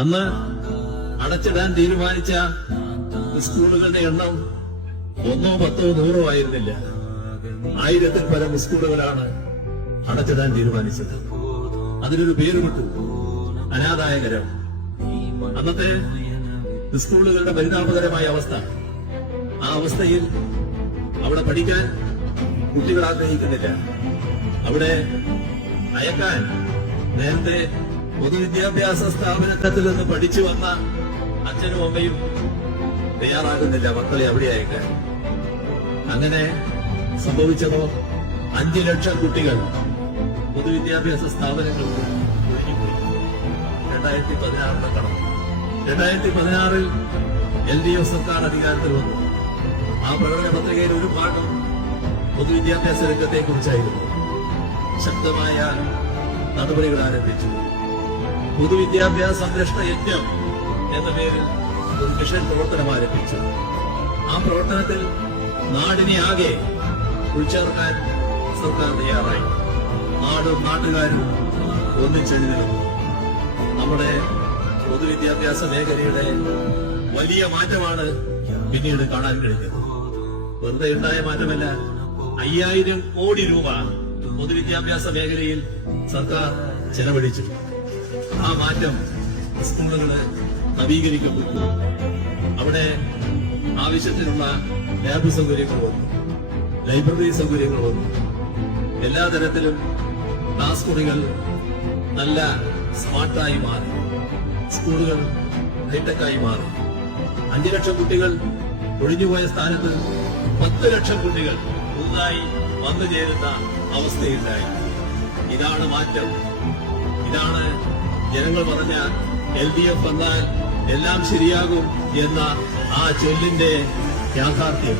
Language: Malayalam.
അന്ന് അടച്ചിടാൻ തീരുമാനിച്ച സ്കൂളുകളുടെ എണ്ണം 1, 10, 100 ആയിരുന്നില്ല. 1000-ൽ പരം സ്കൂളുകളാണ് അടച്ചിടാൻ തീരുമാനിച്ചത്. അതിനൊരു പേര് വിട്ടു, അനാഥായകരം. അന്നത്തെ സ്കൂളുകളുടെ പരിതാപകരമായ അവസ്ഥ, ആ അവസ്ഥയിൽ അവിടെ പഠിക്കാൻ കുട്ടികൾ ആഗ്രഹിക്കുന്നില്ല. അവിടെ അയക്കാൻ നേരത്തെ പൊതുവിദ്യാഭ്യാസ സ്ഥാപനത്തിൽ നിന്ന് പഠിച്ചു വന്ന അച്ഛനും അമ്മയും തയ്യാറാകുന്നില്ല മക്കളെ അവിടെ അയക്കാൻ. അങ്ങനെ സംഭവിച്ചതോ 5 ലക്ഷം കുട്ടികൾ പൊതുവിദ്യാഭ്യാസ സ്ഥാപനങ്ങൾക്ക് ഒഴിഞ്ഞുപോയി. 2016 കടന്നു. 2016 LDF സർക്കാർ അധികാരത്തിൽ വന്നു. ആ പ്രകടന പത്രികയിൽ ഒരു പാഠം പൊതുവിദ്യാഭ്യാസ രംഗത്തെ കുറിച്ചായിരുന്നു. ശക്തമായ നടപടികൾ ആരംഭിച്ചു. പൊതുവിദ്യാഭ്യാസ സംരക്ഷണ യജ്ഞം എന്ന പേരിൽ ഒരു മിഷൻ പ്രവർത്തനം ആരംഭിച്ചു. ആ പ്രവർത്തനത്തിൽ നാടിനെ ആകെ ഉൾച്ചേർക്കാൻ സർക്കാർ തയ്യാറായി. നാടും നാട്ടുകാരും ഒന്നിച്ചെഴുന്നേൽക്കുന്നു. നമ്മുടെ പൊതുവിദ്യാഭ്യാസ മേഖലയുടെ വലിയ മാറ്റമാണ് പിന്നീട് കാണാൻ കഴിഞ്ഞത്. വെറുതെ ഉണ്ടായ മാറ്റമല്ല, 5000 കോടി രൂപ പൊതുവിദ്യാഭ്യാസ മേഖലയിൽ സർക്കാർ ചെലവഴിച്ചു. ആ മാറ്റം സ്കൂളുകള് നവീകരിക്കപ്പെട്ടു. അവിടെ ആവശ്യത്തിനുള്ള ലാബ് സൗകര്യങ്ങൾ വന്നു, ലൈബ്രറി സൗകര്യങ്ങൾ വന്നു. എല്ലാ തരത്തിലും ക്ലാസ് മുറികൾ നല്ല സ്മാർട്ടായി മാറി, സ്കൂളുകൾ ഹൈടെക്കായി മാറി. 5 ലക്ഷം കുട്ടികൾ ഒഴിഞ്ഞുപോയ സ്ഥാനത്ത് 10 ലക്ഷം കുട്ടികൾ പുതുതായി വന്നു ചേരുന്ന അവസ്ഥയുണ്ടായി. ഇതാണ് മാറ്റം. ഇതാണ് ജനങ്ങൾ പറഞ്ഞ LDF വന്നാൽ എല്ലാം ശരിയാകും എന്ന ആ ചൊല്ലിന്റെ യാഥാർത്ഥ്യം.